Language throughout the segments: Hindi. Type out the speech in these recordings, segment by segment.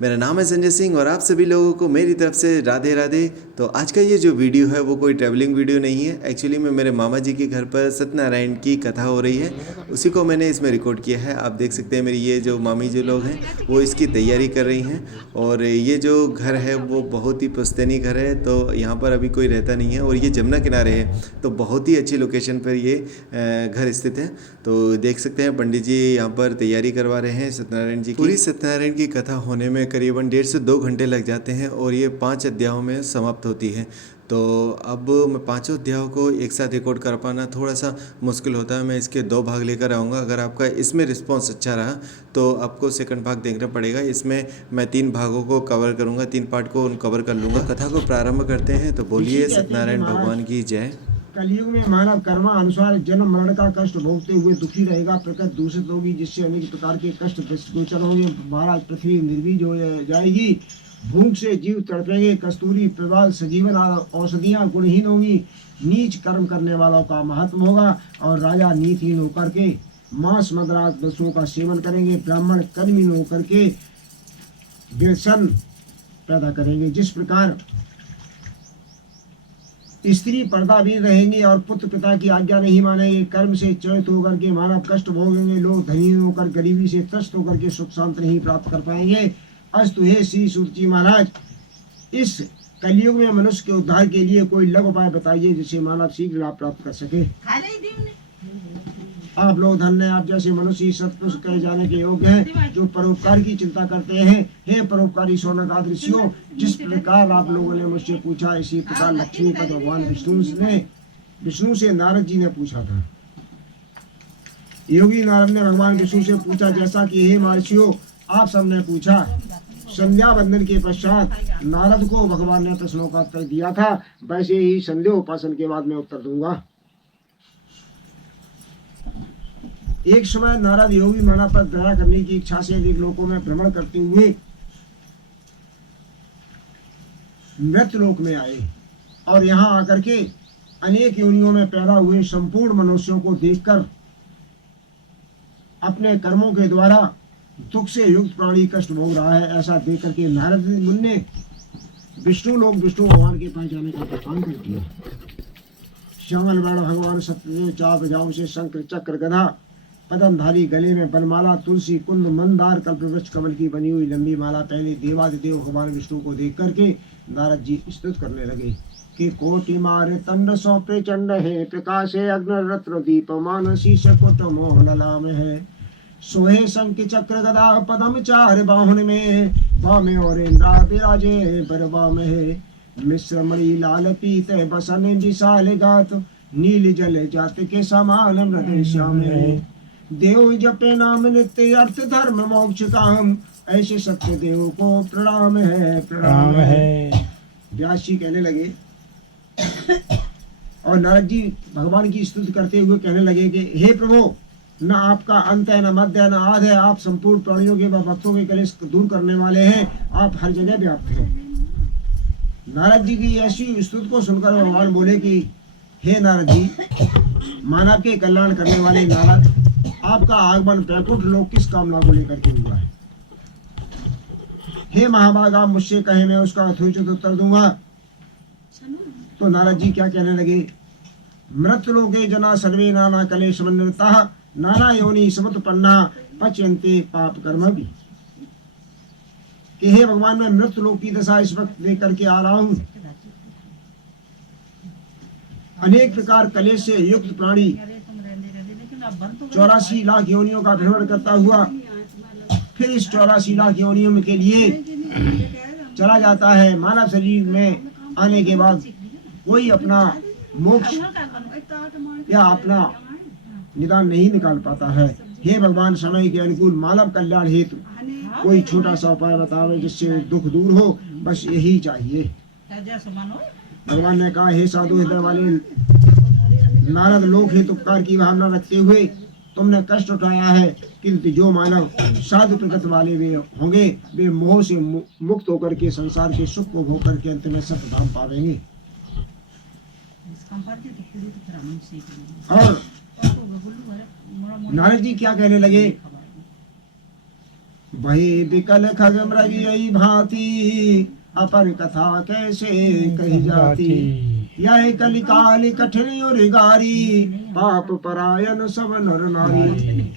मेरा नाम है संजय सिंह और आप सभी लोगों को मेरी तरफ से राधे राधे। तो आज का ये जो वीडियो है वो कोई ट्रैवलिंग वीडियो नहीं है। एक्चुअली में मेरे मामा जी के घर पर सत्यनारायण की कथा हो रही है, उसी को मैंने इसमें रिकॉर्ड किया है। आप देख सकते हैं मेरी ये जो मामी जी लोग हैं वो इसकी तैयारी कर रही हैं। और ये जो घर है वो बहुत ही पुश्तैनी घर है, तो यहाँ पर अभी कोई रहता नहीं है और ये जमुना किनारे है, तो बहुत ही अच्छी लोकेशन पर ये घर स्थित है। तो देख सकते हैं पंडित जी यहाँ पर तैयारी करवा रहे हैं सत्यनारायण जी की। पूरी सत्यनारायण की कथा होने में करीबन 1.5 से 2 घंटे लग जाते हैं और ये 5 अध्यायों में समाप्त होती है। तो अब मैं पाँचों अध्यायों को एक साथ रिकॉर्ड कर पाना थोड़ा सा मुश्किल होता है। मैं इसके 2 भाग लेकर आऊँगा। अगर आपका इसमें रिस्पॉन्स अच्छा रहा तो आपको सेकंड भाग देखना पड़ेगा। इसमें मैं 3 भागों को कवर करूँगा, 3 पार्ट को कवर कर लूँगा। कथा को प्रारंभ करते हैं। तो बोलिए सत्यनारायण भगवान की जय। कलयुग में मानव कर्मा अनुसार जन्म मरण का कष्ट भोगते हुए दुखी रहेगा। प्रकृति दूषित होगी, जिससे अनेक प्रकार के कष्ट दृष्टिगोचर होंगे। महाराज पृथ्वी निर्बीज हो जाएगी, भूख से जीव तड़पेंगे। कस्तूरी प्रवाल सजीवन औषधियां गुणहीन होंगी। नीच कर्म करने वालों का महत्व होगा और राजा नीतिहीन होकर के मांस मदरास वस्तुओं का सेवन करेंगे। ब्राह्मण कर्महीन होकर के व्यसन पैदा करेंगे। जिस प्रकार स्त्री पर्दा भी रहेंगी और पुत्र पिता की आज्ञा नहीं मानेंगे। कर्म से च्युत होकर के मानव कष्ट भोगेंगे। लोग धनी होकर गरीबी से त्रस्त होकर के सुख शांति नहीं प्राप्त कर पाएंगे। अस्तु हे श्री सूर्य महाराज, इस कलयुग में मनुष्य के उद्धार के लिए कोई लघु उपाय बताइए जिससे मानव शीघ्र लाभ प्राप्त कर सके। आप लोग धन्य, आप जैसे मनुष्य सत्पुरुष कहे जाने के योग्य हैं, जो परोपकार की चिंता करते हैं। हे परोपकारी सोनक ऋषियों, जिस प्रकार आप लोगों ने मुझसे पूछा, इसी प्रकार लक्ष्मी का भगवान विष्णु से नारद जी ने पूछा था। योगी नारद ने भगवान विष्णु से पूछा, जैसा कि हे महर्षियों आप सबने पूछा। संध्या बंदन के पश्चात नारद को भगवान ने प्रश्नों का उत्तर दिया था, वैसे ही संध्या उपासन के बाद मैं उत्तर दूंगा। एक समय नारद योगी मानव पर दया करने की इच्छा से अनेक लोकों में भ्रमण करते हुए मृत लोक में आए और यहाँ आकर के अनेक योनियों में पैदा हुए संपूर्ण मनुष्यों को देखकर अपने कर्मों के द्वारा दुख से युक्त प्राणी कष्ट भोग रहा है, ऐसा देख करके नारद मुनि ने विष्णु भगवान के पास जाने का प्रस्थान कर दिया। श्यामल वर्ण भगवान सत्यदेव चार भुजाओं से शंकर चक्र गदा पदमधारी, गले में बनमाला, तुलसी कुंद मंदार कल्पवृक्ष कमल की बनी हुई लंबी माला पहले देवादिदेव भगवान विष्णु को देख करके नारद जी स्तुति करने लगे कि कोटि मारे तंड सौंपे चंड है, प्रकाश है अग्नि रत्न दीप मानसी शकुट मोह ललाम है। सोहे शंख चक्र गदा पदम चार बाहुन में, बामे और इंद्रा विराजे बरबा में है। मिश्र मणि लाल पीत बसन विशाल गात, नील जल जात के समान मृत श्याम है। देव जपे नाम नित्य अर्थ धर्म मोक्ष काम, ऐसे सत्य देव को प्रणाम है प्रणाम है। व्यास जी कहने लगे और नारद जी भगवान की स्तुति करते हुए कहने लगे कि हे प्रभु, न आपका अंत है, न मध्य, न आद है। आप संपूर्ण प्राणियों के व भक्तों के कलेश दूर करने वाले हैं। आप हर जगह व्याप्त हैं। नारद जी की ऐसी स्तुति को सुनकर भगवान बोले कि हे नारद जी, मानव के कल्याण करने वाले नारद, आपका आगमन वैकुंठ लोक किस कामना को लेकर के हुआ है? हे महाभाग, आप मुझसे कहे, मैं उसका यथोचित उत्तर दूंगा। तो नारद जी क्या कहने लगे, मृत लोके जना सर्वे नाना कलेश समन्विता, नाना योनि समुत्पन्ना पच्यन्ते पाप कर्म भी। कि हे भगवान, मैं मृत लोक की दशा इस वक्त देख करके आ रहा हूँ। अनेक प्रकार कलेश से युक्त प्राणी 84 लाख योनियों का भ्रमण करता हुआ फिर इस 84 लाख योनियों के लिए चला जाता है। मानव शरीर में आने के बाद कोई अपना मोक्ष या अपना निदान नहीं निकाल पाता है। हे भगवान, समय के अनुकूल मानव कल्याण हेतु कोई छोटा सा उपाय बतावे जिससे दुख दूर हो, बस यही चाहिए। भगवान ने कहा, हे साधु हृदय वाले नारद, लोक हेतु उपकार की भावना रखते हुए तुमने कष्ट उठाया है, किंतु जो मानव साधु प्रकृति वाले वे होंगे, वे मोह से मुक्त होकर के संसार के सुख को भोग करके अंत में सत्य धाम पावेंगे। और नारद जी क्या कहने लगे, वही विकल खग मृग यही भांति, अपर कथा कैसे कही जाती। यह कलिकाल कठिन और गारी, पाप परायण सब नर नारी।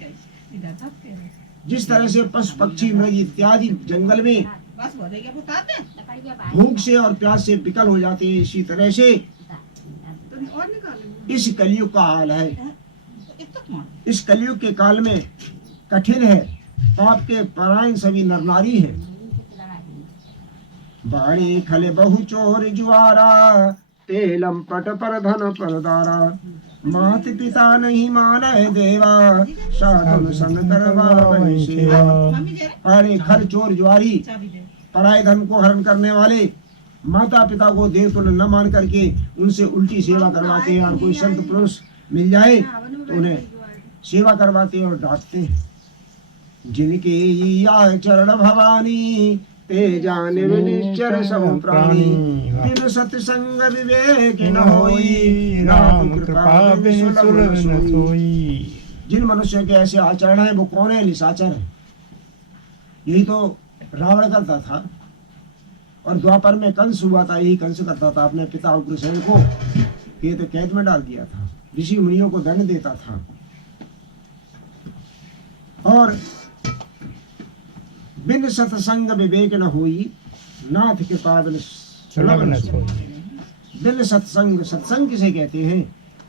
जिस तरह से पशु पक्षी मृग इत्यादि जंगल में भूख से और प्यास से विकल हो जाते हैं, इसी तरह से इस कलयुग का हाल है। इस कलयुग के काल में कठिन है, पाप के परायण सभी नर नारी है। बाड़ी खले बहु चोर जुआरा, तेलम पट पर धन परदारा। मात पिता नहीं माने देवा, साधन संग करवावै सेवा। अरे खर चोर जुआरी, पराये धन को हरण करने वाले, माता पिता को देव तुल्य न मान करके उनसे उल्टी सेवा करवाते हैं। और कोई संत पुरुष मिल जाए तो उन्हें सेवा करवाते हैं और डांटते हैं। जिनके या चरण भवानी, ते जाने निश्चर सब प्राणी। बिन सत्संग विवेक न होई, राम कृपा बिन सुलभ न सोई। जिन मनुष्यों के ऐसे आचरण है वो कौन है? निशाचर है। यही तो रावण करता था और द्वापर में कंस हुआ था। यही कंस करता था, अपने पिता उग्रसेन को कैद में डाल दिया था, ऋषि मुनियों को दंड देता था। और बिन सत्संग विवेक न होई, नाथ कृपा बिन सुलभ न सोई। बिन सत्संग, सत्संग किसे कहते हैं?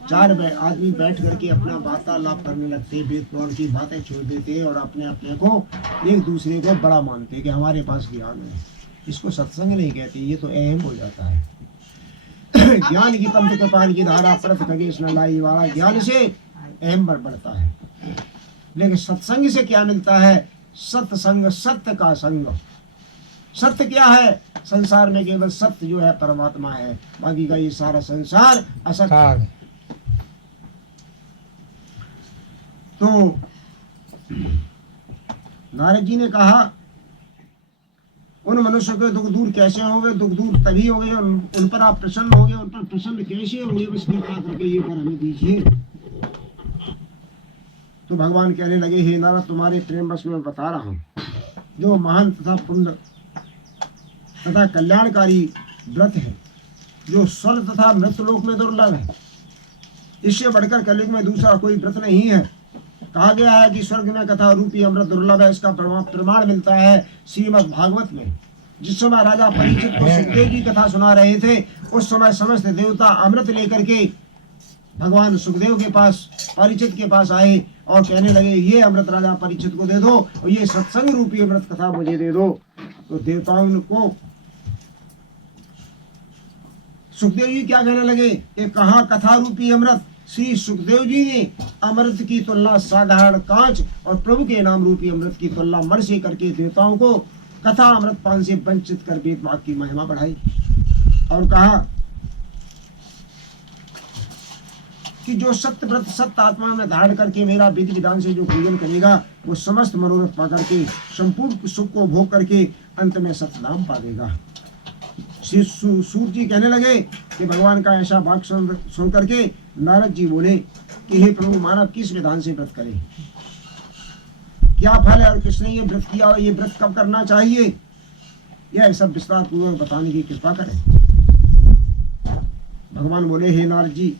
चार आदमी बैठ करके अपना वार्तालाप करने लगते हैं, वेद पुराण की बातें छोड़ देते हैं और अपने अपने को एक दूसरे को बड़ा मानते हैं कि हमारे पास ज्ञान है। इसको सत्संग नहीं कहते, ये तो अहम हो जाता है। ज्ञान की पंथ कृपाण की धारा, परत खगेश न लाई वाला। ज्ञान से अहम बढ़ता है, लेकिन सत्संग से क्या मिलता है? सत्संग, सत्य का संग। सत्य क्या है? संसार में केवल सत्य जो है परमात्मा है, बाकी का ये सारा संसार असत्य है। तो नारद जी ने कहा उन मनुष्यों के दुख दूर कैसे होंगे? दुख दूर तभी होंगे उन पर आप प्रसन्न होंगे। उन पर प्रसन्न कैसे होंगे? बस कृपा करके ये पर हमें दीजिए। तो भगवान कहने लगे, हे नारद, तुम्हारे प्रेम बस में बता रहा हूँ। जो महान तथा पुण्य तथा कल्याणकारी व्रत है, जो स्वर्ग तथा मृत्यलोक में दुर्लभ है, इससे बढ़कर कलयुग में दूसरा कोई व्रत नहीं है। कहा गया है कि स्वर्ग में कथा रूपी अमृत दुर्लभ है। इसका प्रमाण मिलता है श्रीमद् भागवत में। जिस समय राजा परीक्षित को सुखदेव जी कथा सुना रहे थे, उस समय समस्त देवता अमृत लेकर के भगवान सुखदेव के पास, परीक्षित के पास आए और कहने लगे, ये अमृत राजा परीक्षित को दे दो और ये सत्संग रूपी अमृत कथा मुझे दे दो। तो देवताओं को सुखदेव जी क्या कहने लगे कि कहाँ कथा रूपी अमृत? श्री सुखदेव जी ने अमृत की तुलना साधारण कांच और प्रभु के नाम रूपी अमृत की तुलना मर से करके देवताओं को कथा अमृत पान से वंचित कर वेद वाक्य की महिमा बढ़ाई और कहा कि जो सत्य व्रत सत्य आत्मा में धारण करके मेरा विधि विधान से जो पूजन करेगा, वो समस्त मनोरथ पा करके संपूर्ण सुख को भोग करके अंत में सत्यधाम पा देगा। श्री सूत जी कहने लगे कि भगवान का ऐसा वाक्य सुन करके नारद जी बोले कि हे प्रभु, मानव किस विधान से व्रत करे, क्या फल है और किसने ये व्रत किया और ये व्रत कब करना चाहिए, यह सब विस्तार पूर्वक बताने की कृपा करें। भगवान बोले, हे नारद जी,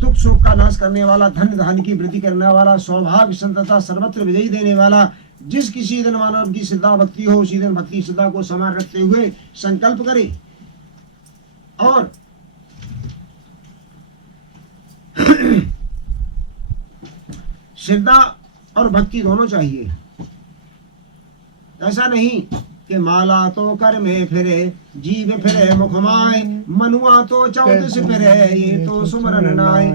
दुख शोक का नाश करने वाला, धन धान की वृद्धि करने वाला, सौभाग्य संतता सर्वत्र विजयी देने वाला, जिस किसी दिन मानव की श्रद्धा भक्ति हो, उसी दिन भक्ति श्रद्धा को समान रखते हुए संकल्प करे और श्रद्धा और भक्ति दोनों चाहिए। ऐसा नहीं कि माला तो कर में फिरे, जीव फिरे मुख माय, मनुआ तो चौदस फिरे, ये तो सुमरन नाय।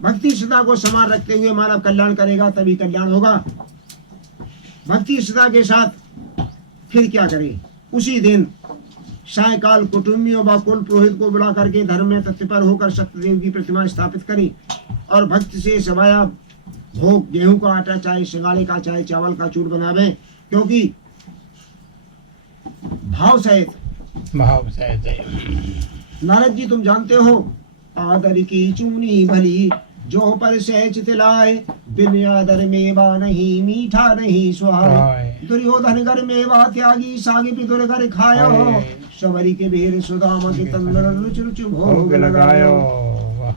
भक्ति श्रद्धा को समान रखते हुए मानव कल्याण करेगा, तभी कल्याण होगा। भक्ति श्रद्धा के साथ फिर क्या करे? उसी दिन सायकाल कुटुंबियों व कुल पुरोहित को बुला करके धर्म में तत्पर होकर सत्यदेव की प्रतिमा स्थापित करें और भक्ति से सवाया भोग, गेहूं का आटा चाहे सिंगाड़े का चाहे चावल का चूर बनावे, क्योंकि भाव सहित नारद जी तुम जानते हो, आदर की चूनी भली जो पर से चितलाए, बिन आदर मेवा नहीं, मीठा नहीं सुहाए। दुर्योधन घर मेवा त्यागी, सागे पितुर घर खायो, शबरी के बेर सुदामा के तंदर रुच रुच भोग लगायो।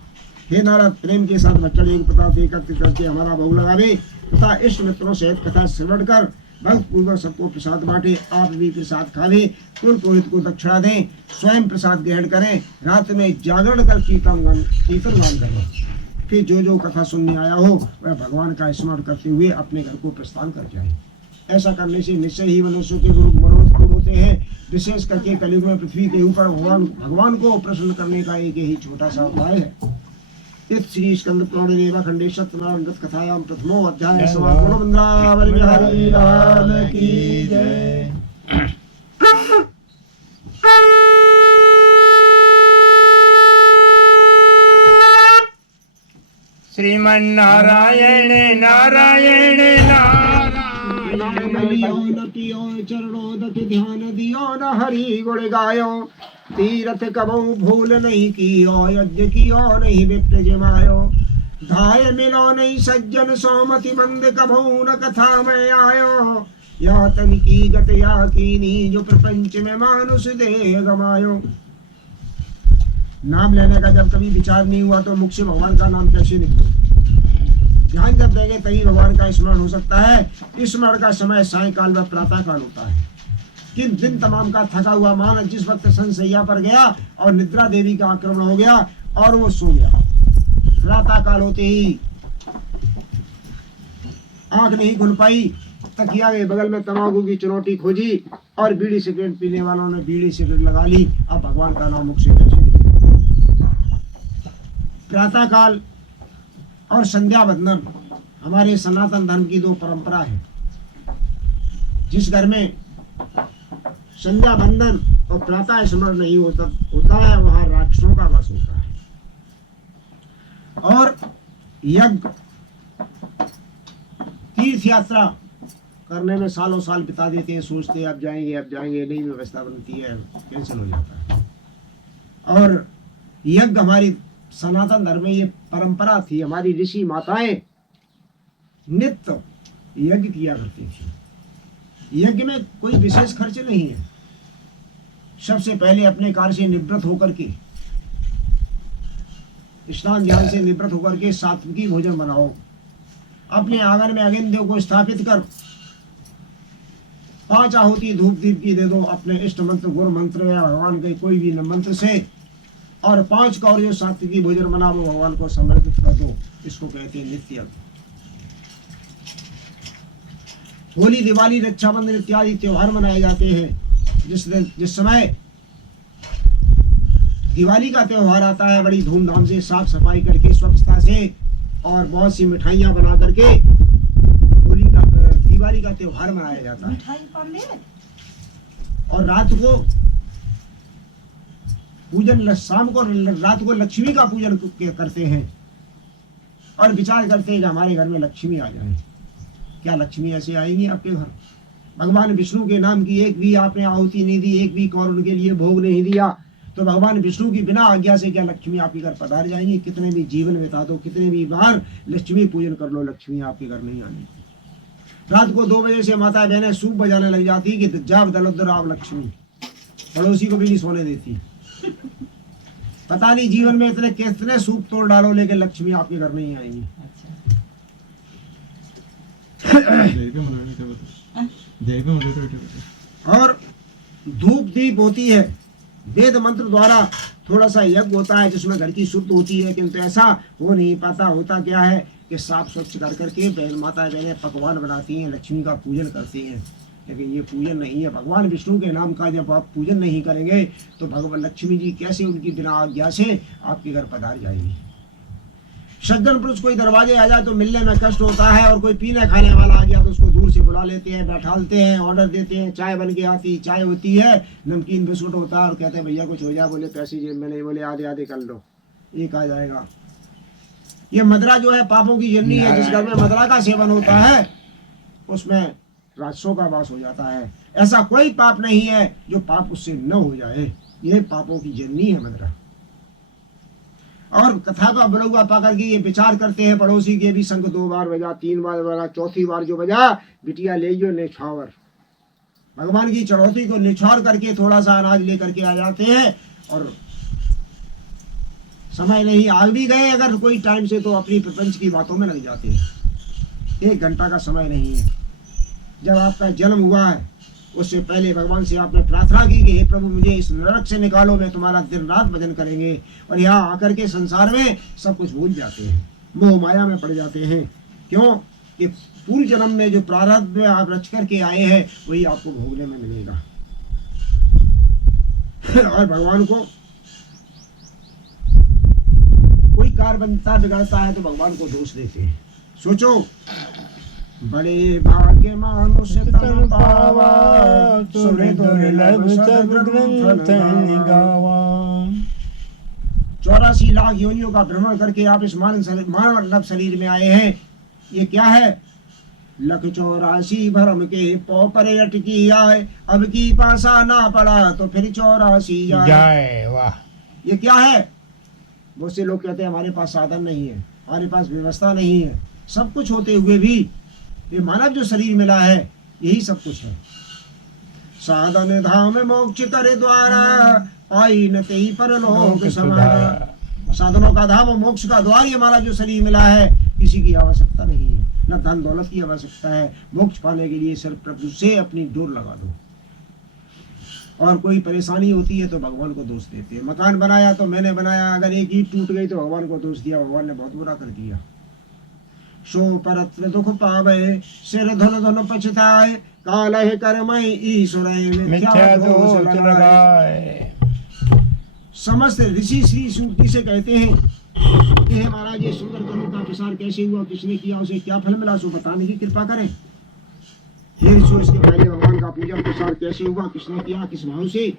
हे नारद, प्रेम के साथ भक्षण योग प्रताप एकत्रित करके हमारा भोग लगावे तथा इष्ट मित्रों सहित कथा श्रवण कर भक्त पूर्वक सबको प्रसाद बांटे। आप भी प्रसाद खावे, कुल पुरोहित को दक्षिणा दें, स्वयं प्रसाद ग्रहण करें, रात में जागरण कर कीर्तन गान करें। फिर जो जो कथा सुनने आया हो वह भगवान का स्मरण करते हुए अपने घर को प्रस्थान कर जाए। ऐसा करने से निश्चय ही मनुष्यों के मनोरथ पूर्ण होते हैं। विशेष करके कलयुग में पृथ्वी के ऊपर भगवान को प्रसन्न करने का एक ही छोटा सा उपाय है। इस श्री स्कंद पुराण रेवा खंडे सत्यनारायण व्रत कथायाम प्रथमो अध्याय समापनो। वृंदावन बिहारी लाल की जय। श्रीमन्नारायण नारायण नारायण चरणों दत ध्यान दियो न हरि गुण गायो। तीरथ कबहु भूल नहीं कियो, यज्ञ कियो नहीं विप्र जमायो। धाय मिलो नहीं सज्जन सोमति मंद, कबहु न कथा में आयो। या तन की गत या कीनी, जो प्रपंच में मानुष देह गमायो। नाम लेने का जब कभी विचार नहीं हुआ तो मुख से भगवान का नाम कैसे निकले। ध्यान जब देंगे तभी भगवान का स्मरण हो सकता है। स्मरण का समय सायकाल व प्रातः काल होता है। कि दिन तमाम का थका हुआ मानव जिस वक्त संसैया पर गया और निद्रा देवी का आक्रमण हो गया और वो सो गया, प्रातः काल होते ही आंख नहीं खुल पाई, तकिया के बगल में तंबाकू की चुनौती खोजी और बीड़ी सिगरेट पीने वालों ने बीड़ी सिगरेट लगा ली। अब भगवान का नाम मुख से कैसे निकले। प्रातः काल और संध्या वंदन हमारे सनातन धर्म की दो परंपरा है। जिस घर में संध्या बंधन और प्रातः स्मरण नहीं होता है वहां राक्षसों का वास होता है। और यज्ञ तीर्थ यात्रा करने में सालों साल बिता देते हैं, सोचते हैं अब जाएंगे, नहीं व्यवस्था बनती है, कैंसिल हो जाता है। और यज्ञ हमारी सनातन धर्म में ये परंपरा थी। हमारी ऋषि माताएं नित्य यज्ञ किया करती थी। यज्ञ में कोई विशेष खर्च नहीं है। सबसे पहले अपने कार्य से निवृत्त होकर के, स्नान ध्यान से निवृत्त होकर के सात्विकी भोजन बनाओ। अपने आंगन में अग्नि देव को स्थापित कर 5 आहुति धूप दीप की दे दो अपने इष्ट मंत्र, गुरु मंत्र या भगवान के कोई भी मंत्र से, और 5 कौर जो सात्विकी भोजन बना वो भगवान को समर्पित कर दो। इसको कहते हैं नित्य यज्ञ। होली, दिवाली, रक्षाबंधन इत्यादि त्योहार मनाए जाते हैं। जिस समय दिवाली का त्योहार आता है बड़ी धूमधाम से साफ सफाई करके स्वच्छता से और बहुत सी मिठाइयां बना करके दिवाली का त्योहार मनाया जाता है। और रात को पूजन, शाम को रात को लक्ष्मी का पूजन करते हैं और विचार करते हैं कि हमारे घर में लक्ष्मी आ जाए। क्या लक्ष्मी ऐसे आएंगी आपके घर? भगवान विष्णु के नाम की एक भी आपने आहुति नहीं दी, एक भी कौर उनके लिए भोग नहीं दिया, तो भगवान विष्णु की बिना आज्ञा से क्या लक्ष्मी आपके घर पधार जाएंगी? कितने भी जीवन बिता दो, कितने भी बार लक्ष्मी पूजन कर लो, लक्ष्मी आपके घर नहीं आनी। रात को 2 बजे से माता बहनें सूप बजाने लग जाती कि जाब दलोदर आव लक्ष्मी, पड़ोसी को भी नहीं सोने देती। पता नहीं जीवन में इतने कितने सूप तोड़ डालो लेकिन लक्ष्मी आपके घर नहीं आएंगी। और धूप दीप होती है, वेद मंत्र द्वारा थोड़ा सा यज्ञ होता है जिसमें घर की शुद्ध होती है, किंतु ऐसा हो नहीं पाता। होता क्या है कि साफ स्वच्छ कर करके माता बहनें पकवान बनाती हैं, लक्ष्मी का पूजन करती हैं। लेकिन ये पूजन नहीं है भगवान विष्णु के नाम का। जब आप पूजन नहीं करेंगे तो भगवान लक्ष्मी जी कैसे उनकी बिना आज्ञा से आपके घर पधार जाएगी। सज्जन पुरुष कोई दरवाजे आ जाए तो मिलने में कष्ट होता है, और कोई पीने खाने वाला आ गया तो उसको दूर से बुला लेते हैं, बैठालते हैं, ऑर्डर देते हैं, चाय बन के आती, चाय होती है, नमकीन बिस्कुट होता है और कहते हैं भैया कुछ हो जाए, बोले पैसे जेब में नहीं, बोले आधे आधे कर लो, एक आ जाएगा। ये मदरा जो है पापों की जननी है। जिस घर में मदरा का सेवन होता है उसमें राक्षसों का वास हो जाता है। ऐसा कोई पाप नहीं है जो पाप उससे न हो जाए। ये पापों की जननी है मदरा। और कथा का बलुआ पकड़ के ये विचार करते हैं पड़ोसी के भी संग 2 बार बजा, 3 बार बजा, चौथी बार जो बजा बिटिया ले जो निछावर। भगवान की चढ़ौती को निछावर करके थोड़ा सा अनाज लेकर के आ जाते हैं और समय नहीं, आग भी गए अगर कोई टाइम से तो अपनी प्रपंच की बातों में लग जाते हैं। 1 घंटा का समय नहीं है। जब आपका जन्म हुआ है उससे पहले भगवान से आपने प्रार्थना की कि हे प्रभु मुझे इस नरक से निकालो, मैं तुम्हारा दिन रात भजन करेंगे। और यहाँ आकर के संसार में सब कुछ भूल जाते हैं, मोह माया में पड़ जाते हैं। क्यों कि पूर्व जन्म में जो प्रारब्ध में आप रच करके आए हैं वही आपको भोगने में मिलेगा। और भगवान को कोई कार्य बनता बिगड़ता है तो भगवान को दोष देते हैं। सोचो, बड़े भाग्य मानुष तन पावा, सुने दुर्लभ सद्ग्रंथ गावा। 84 लाख योनियों का भ्रमण करके आप इस मानव शरीर में आए हैं। ये क्या है? 184 भरम के पौ पर अटकी आए, अब की पासा ना पड़ा तो फिर 84 जाए। वाह। ये क्या है? बहुत से लोग कहते हैं हमारे पास साधन नहीं है, हमारे पास व्यवस्था नहीं है। सब कुछ होते हुए भी ये मानव जो शरीर मिला है यही सब कुछ है। साधन धाम मोक्ष करे द्वारा, पाई न तेई परलोक समारा। साधनों का धाम और मोक्ष का द्वार ये हमारा जो शरीर मिला है, किसी की आवश्यकता नहीं है, न धन दौलत की आवश्यकता है। मोक्ष पाने के लिए सिर्फ प्रभु से अपनी डोर लगा दो। और कोई परेशानी होती है तो भगवान को दोष देते हैं। मकान बनाया तो मैंने बनाया, अगर एक ईंट टूट गई तो भगवान को दोष दिया, भगवान ने बहुत बुरा कर दिया। सो परत्र दुख पावे, सिर धुन धुन पछताए, कालह कर्मय ईश्वर मिथ्या दोष लगाए। समस्त ऋषि श्री सूक्ति से कहते हैं कि हे महाराज ये सुंदर कर्म का प्रसार कैसे हुआ, किसने किया, उसे क्या फल मिला, सो बताने की कृपा करें। हे ऋषियों, इसके पहले भगवान का पूजा प्रसार कैसे हुआ, किसने किया, किस भाव से।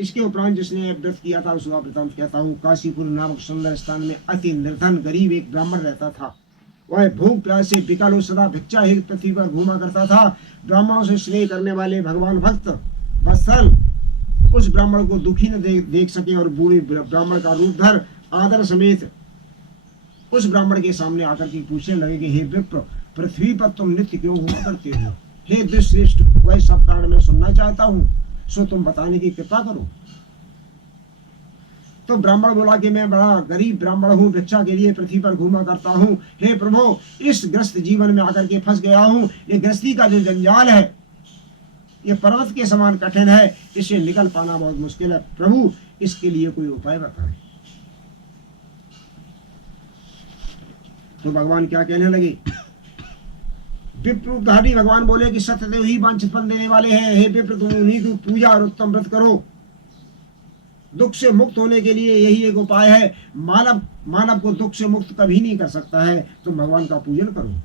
इसके उपरांत जिसने व्रत किया था उसका वृतांत कहता हूँ। काशीपुर नामक सुंदर स्थान में अति निर्धन गरीब एक ब्राह्मण रहता था। वह भूख प्यास से विकल हो सदा भिक्षा ही पृथ्वी पर घूमा करता था। ब्राह्मणों से स्नेह करने वाले भगवान भक्त वत्सल उस ब्राह्मण को दुखी न देख सके और बूढ़े ब्राह्मण का रूप धर आदर समेत उस ब्राह्मण के सामने आकर के पूछने लगे कि हे विप्र, पृथ्वी पर तुम नित्य क्यों हुआ करते हो? हे दुष्श्रेष्ठ, वह सब कारण मैं सुनना चाहता हूँ, सो तुम बताने की कृपा करो। तो ब्राह्मण बोला कि मैं बड़ा गरीब ब्राह्मण हूँ, भिक्षा के लिए पृथ्वी पर घूमा करता हूँ। हे प्रभु, इस ग्रस्त जीवन में आकर के फंस गया हूँ। ये गृहस्थी का जो जंजाल है ये पर्वत के समान कठिन है, इससे निकल पाना बहुत मुश्किल है। प्रभु, इसके लिए कोई उपाय बताएं। तो भगवान क्या कहने लगे? विप्र भगवान बोले कि सत्यदेव ही वांछित फल देने वाले हैं। हे विप्र, तुम उन्हीं की पूजा और उत्तम व्रत करो। दुख से मुक्त होने के लिए यही एक उपाय है। मानव को दुख से मुक्त कभी नहीं कर सकता है। तुम भगवान का पूजन करो।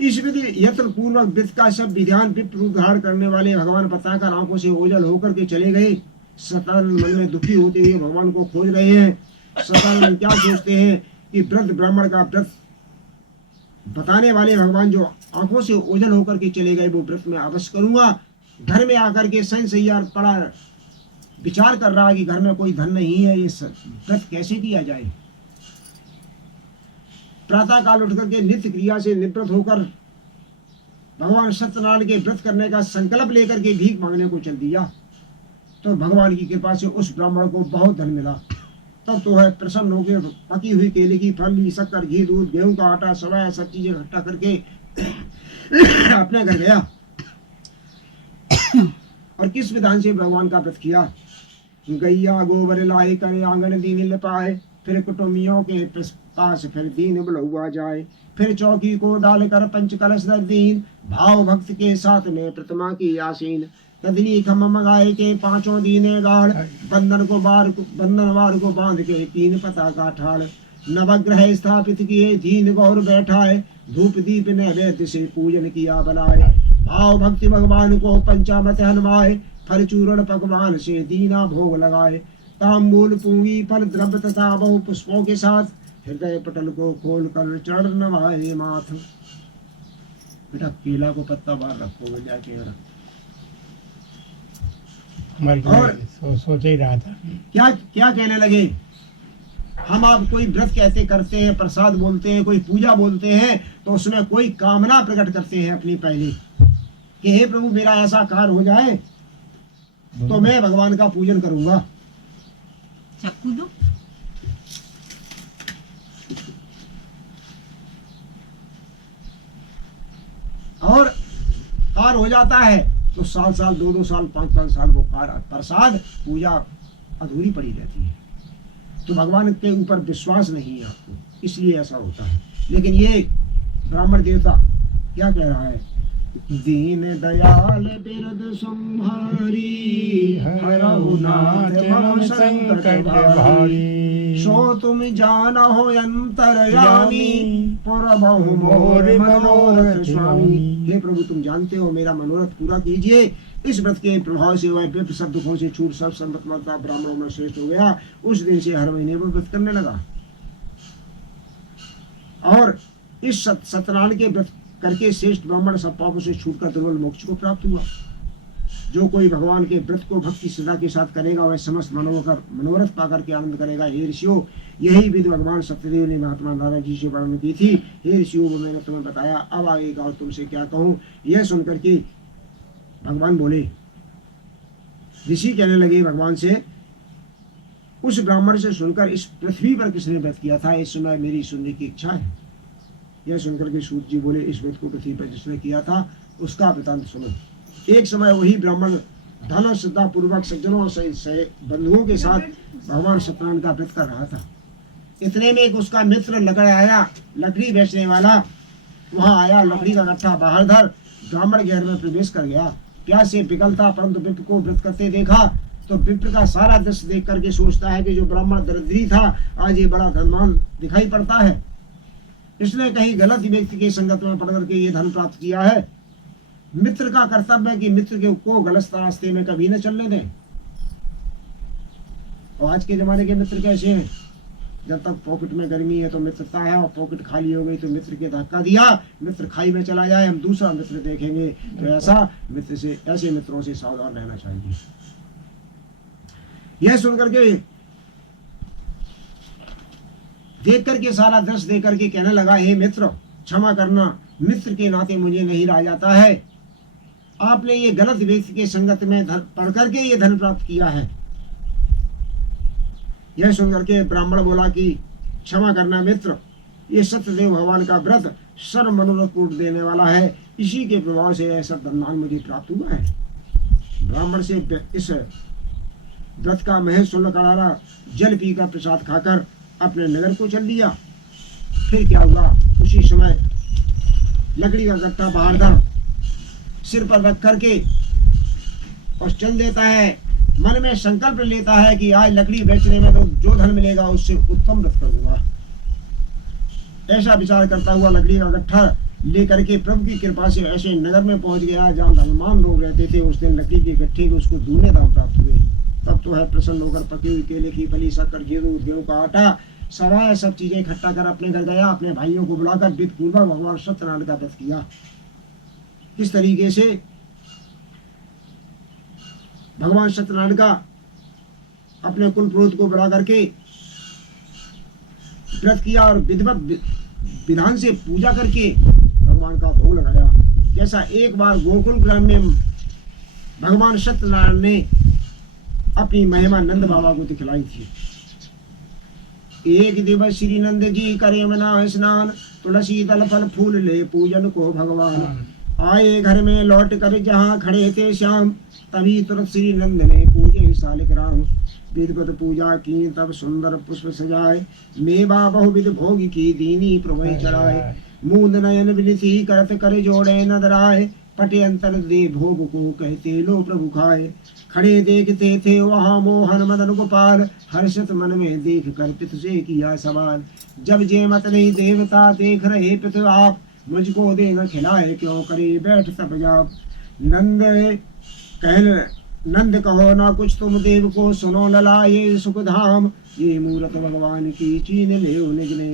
इस विधि यत्न पूर्वक वित्त का सब विधान विप्र धारण करने वाले भगवान बताकर आंखों से ओझल होकर के चले गए। सतानंद मन में दुखी होते हुए भगवान को खोज रहे हैं। सतानंद क्या सोचते हैं कि वृद्ध ब्राह्मण का व्रत बताने वाले भगवान जो आंखों से ओझल होकर के चले गए वो व्रत में अवश्य करूंगा। घर में आकर के सैयार पड़ा विचार कर रहा है कि घर में कोई धन नहीं है, ये व्रत कैसे किया जाए। प्रातः काल उठ करके नित्य क्रिया से निवृत्त होकर भगवान सत्यनारायण के व्रत करने का संकल्प लेकर के भीख मांगने को चल दिया। तो भगवान की कृपा से उस ब्राह्मण को बहुत धन मिला। तब तो है प्रसन्न होकर पकी हुई केले की फली, शक्कर, घी, दूध, गेहूं का आटा, सवाया सब चीजें इकट्ठा करके अपने घर गया। और किस विधान से भगवान का व्रत किया? गैया गोबर लाए करे आंगन दीन लिपाए, फिर कुटुंबियों के पास फिर दीन बुलहुआ जाए। फिर चौकी को डालकर पंच कलश दर दीन, भाव भक्त के साथ में प्रतिमा की आसीन। कदली खम मंगाए के पांचों दीने गाढ़, बंधन वार को बांध के 3 पता का ठाड़। नवग्रह स्थापित किए दीन गौर बैठाए, धूप दीप नैवेद्य से पूजन किया बनाए। भाव भक्ति भगवान को पंचामृत हनवाए, फल चूर्ण पकवान से दीना भोग लगाए। तांबूल पूंगी फल द्रव्य तथा बहु पुष्पों के साथ हृदय पटल को खोल कर चरण नवाए माथ। बेटा केला को पत्ता बाहर रखो, जाके मर गया, और सोच ही रहा था। क्या क्या कहने लगे, हम आप कोई व्रत कहते करते हैं, प्रसाद बोलते हैं, कोई पूजा बोलते हैं, तो उसमें कोई कामना प्रकट करते हैं अपनी पहले कि हे प्रभु मेरा ऐसा कार्य हो जाए तो मैं भगवान का पूजन करूंगा। चक्कू दो। और कार्य हो जाता है तो साल साल 2-2 साल 5-5 साल वो कार्य प्रसाद पूजा अधूरी पड़ी रहती है। तो भगवान के ऊपर विश्वास नहीं है आपको, इसलिए ऐसा होता है। लेकिन ये ब्राह्मण देवता क्या कह रहा है, दीन दयाल बिरद संहारी हरहु नाथ मम संकट भारी सो तुम जाना हो अंतरयामी पुरबहु मोर मनोरथ स्वामी। हे प्रभु तुम जानते हो मेरा मनोरथ पूरा कीजिए। इस व्रत के प्रभाव से वह विप्र सब दुखों से छूट सब संपत्ता ब्राह्मणों में श्रेष्ठ हो गया। उस दिन से हर महीने वो व्रत करने लगा और इस सत्यनारायण के व्रत करके श्रेष्ठ ब्राह्मण सब पापों से छूटकर दुर्बल मोक्ष को प्राप्त हुआ। जो कोई भगवान के व्रत को भक्ति श्रद्धा के साथ करेगा वह समस्त मनोरथ पाकर के आनंद करेगा। हे ऋषियों, यही विधि भगवान सत्यदेव ने महात्मा नारद जी से वर्णन की थी। हे ऋषियों, वो मैंने तुम्हें बताया, अब आगे का और तुमसे क्या कहूँ। यह सुनकर के भगवान बोले, ऋषि कहने लगे भगवान से, उस ब्राह्मण से सुनकर इस पृथ्वी पर किसने व्रत किया था, इस समय मेरी सुनने की इच्छा है। यह सुनकर के सूत जी बोले, इस व्रत को पृथ्वी पर जिसने किया था उसका वृतांत सुनो। एक समय वही ब्राह्मण धन श्रद्धा पूर्वक सज्जनों से बंधुओं के साथ भगवान सत्यनारायण का व्रत कर रहा था। इतने में एक उसका मित्र लकड़ आया, लकड़ी बेचने वाला वहां आया, लकड़ी का गट्ठा बाहर धर ब्राह्मण के घर में प्रवेश कर गया। प्यास से पिघलता परंतु विप्र को व्रत करते देखा तो विप्र का सारा दृश्य देख करके सोचता है कि जो ब्राह्मण दरिद्री था आज ये बड़ा धनवान दिखाई पड़ता है। इसने कहीं गलत व्यक्ति की संगत में पड़ करके ये धन प्राप्त किया है। मित्र का कर्तव्य है कि मित्र के को गलत रास्ते में कभी न चलने दें। और आज के जमाने के मित्र कैसे हैं, जब तक पॉकेट में गर्मी है तो मित्रता है, और पॉकेट खाली हो गई तो मित्र के धक्का दिया, मित्र खाई में चला जाए, हम दूसरा मित्र देखेंगे। तो ऐसे मित्रों से सावधान रहना चाहिए। यह सुनकर के देख करके सारा दृश्य देख करके कहने लगा, हे मित्र क्षमा करना, मित्र के नाते मुझे नहीं रहा जाता है। आपने ये गलत व्यक्ति के संगत में पढ़ करके ये धन प्राप्त किया है। यह सुनकर के ब्राह्मण बोला कि क्षमा करना मित्र, ये सत्यदेव भगवान का व्रत सर्व मनोरथ पूर्ण देने वाला है, इसी के प्रभाव से यह सब धनमान मुझे प्राप्त हुआ है। ब्राह्मण से इस व्रत का महज सुनकर जल पीकर प्रसाद खाकर अपने नगर को चल दिया। फिर क्या हुआ, उसी समय लकड़ी का गट्टा बाहर था, सिर पर रख करके और चल देता है। मन में संकल्प लेता है कि आज लकड़ी बेचने में तो जो धन मिलेगा उससे उत्तम व्रत करूंगा। ऐसा विचार करता हुआ लकड़ी का गट्ठा लेकर के प्रभु की कृपा से ऐसे नगर में पहुंच गया जहाँ धनवान लोग रहते थे। उस दिन लकड़ी के गट्ठे को उसको दूने दाम प्राप्त हुए। तब तो है प्रसन्न होकर पकी हुई केले की फली, शक्कर, गेहूं का आटा, सवाया सब चीजें इकट्ठा कर अपने घर गया। अपने भाइयों को बुलाकर विधि पूर्वक भगवान सत्यनारायण का व्रत किया। इस तरीके से भगवान सत्यनारायण का अपने कुल पुरोहित को बुला करके व्रत किया और विधिवत विधान से पूजा करके भगवान का भोग लगाया। जैसा एक बार गोकुल ग्राम में भगवान सत्यनारायण ने अपनी महिमा नंद बाबा को दिखलाई थी। एक दिवस श्री नंद जी करे मना स्नान, तुलसी दल फल फूल ले पूजन को भगवान। आए घर में लौट कर जहाँ खड़े थे श्याम, तभी तुरंत श्री नंद ने पूजे सालिक राम। विधिवत पूजा की तब सुंदर पुष्प सजाए, मेवा बहुविध भोग की दीनी प्रभु चढ़ाए। मूंद नयन विनती करत कर जोड़े नदराए, पटे अंतर दे भोग को कहते लो प्रभु खाए। खड़े देखते थे वहाँ मोहन मदन गोपाल, हर्षित मन में देख कर पितु से किया सवाल। जब जे मत नहीं देवता देख रहे पितु आप, मुझको देना खिलाए क्यों करे बैठ तब जाप। नंद कहो ना कुछ तुम देव को, सुनो लला ये सुख धाम। ये मूरत भगवान की चीन ले निज ने।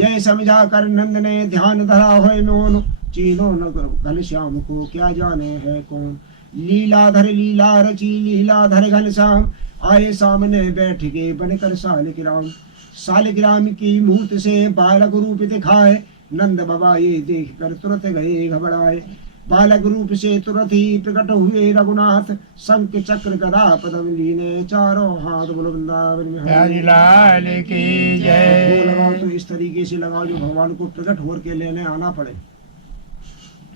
यह समझा कर नंद ने ध्यान धरा हो मोन, चीनो न घन श्याम को क्या जाने है कौन। लीलाधर लीला रची लीलाधर घनश्याम, आए सामने बैठ के बनकर सालिक राम। सालिक राम की मूर्त से बालक रूप दिखाए, नंद बाबा ये देख कर तुरंत गए घबराए। बालक रूप से तुरंत ही प्रकट हुए रघुनाथ, शंख चक्र गदा पद्म लीने, चारों हाथ बोलो वृंदावन में प्यारी लाल की जय। वो लगाओ तो इस तरीके से लगाओ जो भगवान को प्रकट होकर के लेने आना पड़े।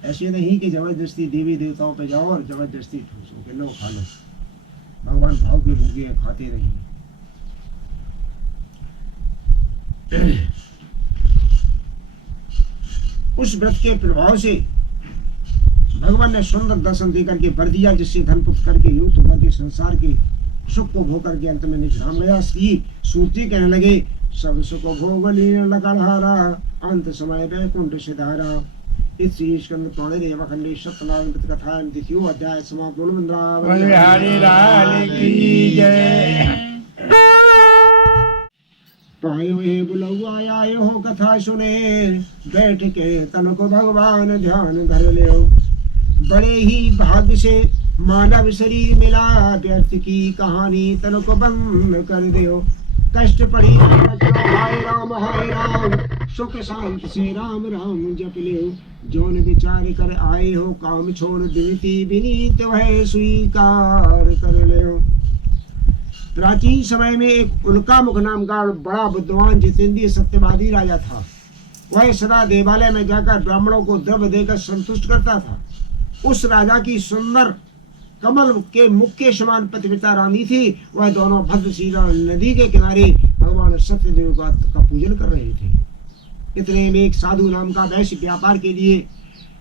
ऐसे नहीं कि जबरदस्ती देवी देवताओं पे जाओ और जबरदस्ती ठूसो के लो खा लो। भगवान भाव के भूखे खाते रहिए। उस व्रत के प्रभाव से भगवान ने सुंदर दर्शन देकर के वर दिया, जिससे धन पुत्र करके युक्त होकर के संसार के सुख को भोग करके अंत में निष्ठाम गया। श्री सूर्ति कहने लगे, सब सुख भोग लीन लकड़हारा, अंत समय वैकुंठ सिधारा। इस श्री स्कंद पुराणे रेवाखंडे सत्यनारायण व्रत कथा द्वितीयो अध्याय समाप्त। बिहारी लाल की जय। पायो हे बुलौआ आए हो कथा सुने, बैठ के तन को भगवान ध्यान धर ले। बड़े ही भाग्य से मानव शरीर मिला, व्यर्थ की कहानी तन को बंद कर दो। कष्ट पड़ी हाय राम सुख शांत से राम राम जप ले। जोन विचार कर आए हो काम छोड़, विनती विनीत वह स्वीकार कर ले। प्राचीन समय में एक उल्कामुख नाम का बड़ा बुद्धिमान जितेंद्रिय सत्यवादी राजा था। वह सदा देवालय में जाकर ब्राह्मणों को द्रव्य देकर संतुष्ट करता था। उस राजा की सुंदर कमल के मुख के समान पतिव्रता रानी थी। वह दोनों भद्रशिला नदी के किनारे भगवान सत्यदेव का पूजन कर रहे थे। इतने में एक साधु नाम का वैश्य व्यापार के लिए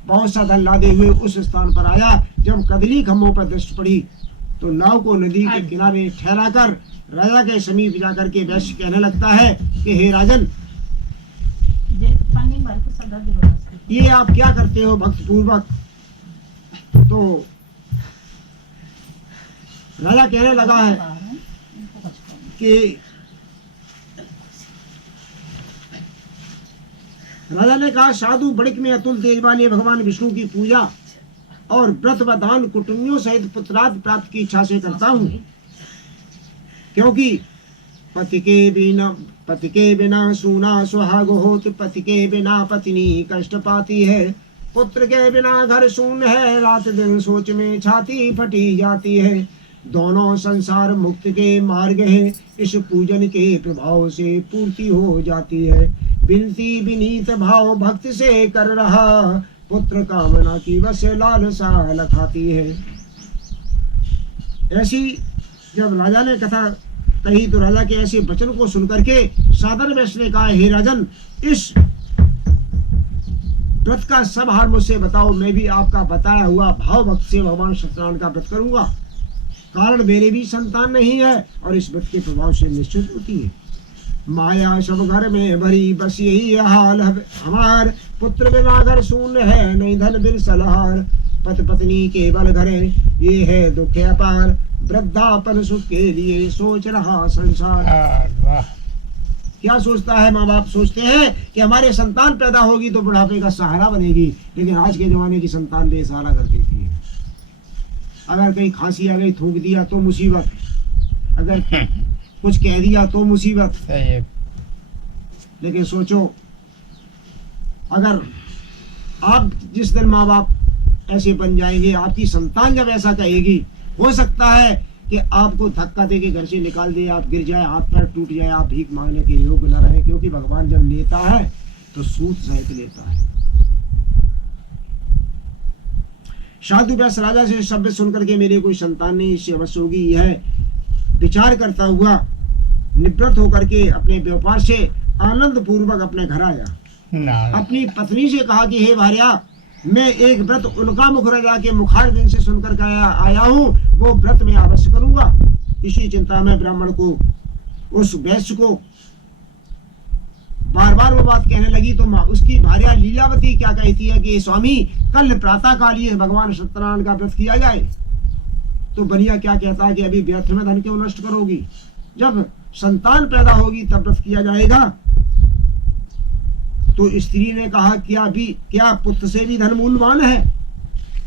बहुत सा धन लादे हुए उस स्थान पर आया। जब कदली खम्भों पर दृष्टि पड़ी तो नाव को नदी के किनारे ठहराकर राजा के समीप जाकर के वैश्य कहने लगता है कि हे राजन, ये आप क्या करते हो भक्त पूर्वक। तो राजा कहने लगा है कि राजा ने कहा, साधु बड़िक में अतुल तेज वाले भगवान विष्णु की पूजा और व्रत व दान कुटुंबियों सहित पुत्रार्थ प्राप्त की इच्छा से करता हूँ, क्योंकि पति के बिना सूना सुहाग होत, पति के बिना पत्नी कष्ट पाती है, पुत्र के बिना घर शून है, रात दिन सोच में छाती फटी जाती है। दोनों संसार मुक्त के मार्ग है, इस पूजन के प्रभाव से पूर्ति हो जाती है। विनती विनीत भाव भक्त से कर रहा, पुत्र कामना की बस लालसा लखाती है। ऐसी जब राजा ने कथा कही तो राजा के ऐसे वचन को सुनकर के सादर वैश्य ने कहा, हे राजन, इस व्रत का सब हाल मुझसे बताओ, मैं भी आपका बताया हुआ भाव भक्त से भगवान सत्यनारायण का व्रत करूंगा। कारण मेरे भी संतान नहीं है और इस व्रत के प्रभाव से निश्चित होती है। माया सब घर में भरी, बस यही हाल हमार, पुत्र बिना घर शून्य है, नहीं धन बिन सलहार, पति पत्नी के बल घरे ये है दुख अपार, वृद्धापन सुख के लिए सोच रहा संसार। क्या सोचता है माँ बाप? सोचते हैं कि हमारे संतान पैदा होगी तो बुढ़ापे का सहारा बनेगी, लेकिन आज के जमाने की संतान बेसहारा कर देती है। अगर कहीं खांसी आ गई, थूक दिया तो मुसीबत, अगर कुछ कह दिया तो मुसीबत। लेकिन सोचो, अगर आप जिस दिन माँ बाप ऐसे बन जाएंगे, आपकी संतान जब ऐसा कहेगी, हो सकता है कि आपको धक्का दे के घर से निकाल दे, आप गिर जाए, हाथ पैर टूट जाए, आप भीख मांगने के योग्य न रहे। क्योंकि भगवान जब लेता है तो सूत सहित लेता है। साधु व्यास राजा से शब्द सुनकर के मेरे कोई संतान नहीं, इससे अवश्य होगी, यह विचार करता हुआ निवृत्त होकर के अपने व्यापार से आनंद पूर्वक अपने घर आया। अपनी पत्नी से कहा कि हे भार्या, मैं एक व्रत उनका मुख राजा के मुखारबिंद से सुनकर आया हूँ, वो व्रत मैं अवश्य करूंगा। इसी चिंता में ब्राह्मण को, उस वैश्य को बार बार वो बात कहने लगी। तो उसकी भार्या लीलावती क्या कहती है कि स्वामी, कल प्रातः काल ये भगवान सत्यनारायण का व्रत किया जाए। तो बनिया क्या कहता है कि अभी व्यर्थ में धन क्यों नष्ट करोगी, जब संतान पैदा होगी तब व्रत किया जाएगा। तो स्त्री ने कहा, क्या पुत्र से भी धन मूल्यवान है?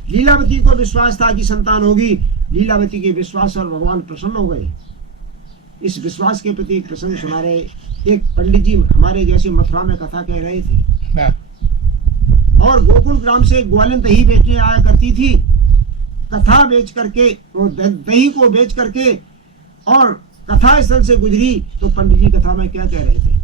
लीलावती को विश्वास था कि संतान होगी। लीलावती के विश्वास पर भगवान प्रसन्न हो गए। इस विश्वास के प्रति एक प्रसंग सुना रहे। एक पंडित जी हमारे जैसे मथुरा में कथा कह रहे थे, हाँ, और गोकुल ग्राम से ग्वालिन दही बेचने आया करती थी। कथा बेच करके, वो दही को बेच करके और कथा स्थल से गुजरी तो पंडित जी कथा में क्या कह रहे थे?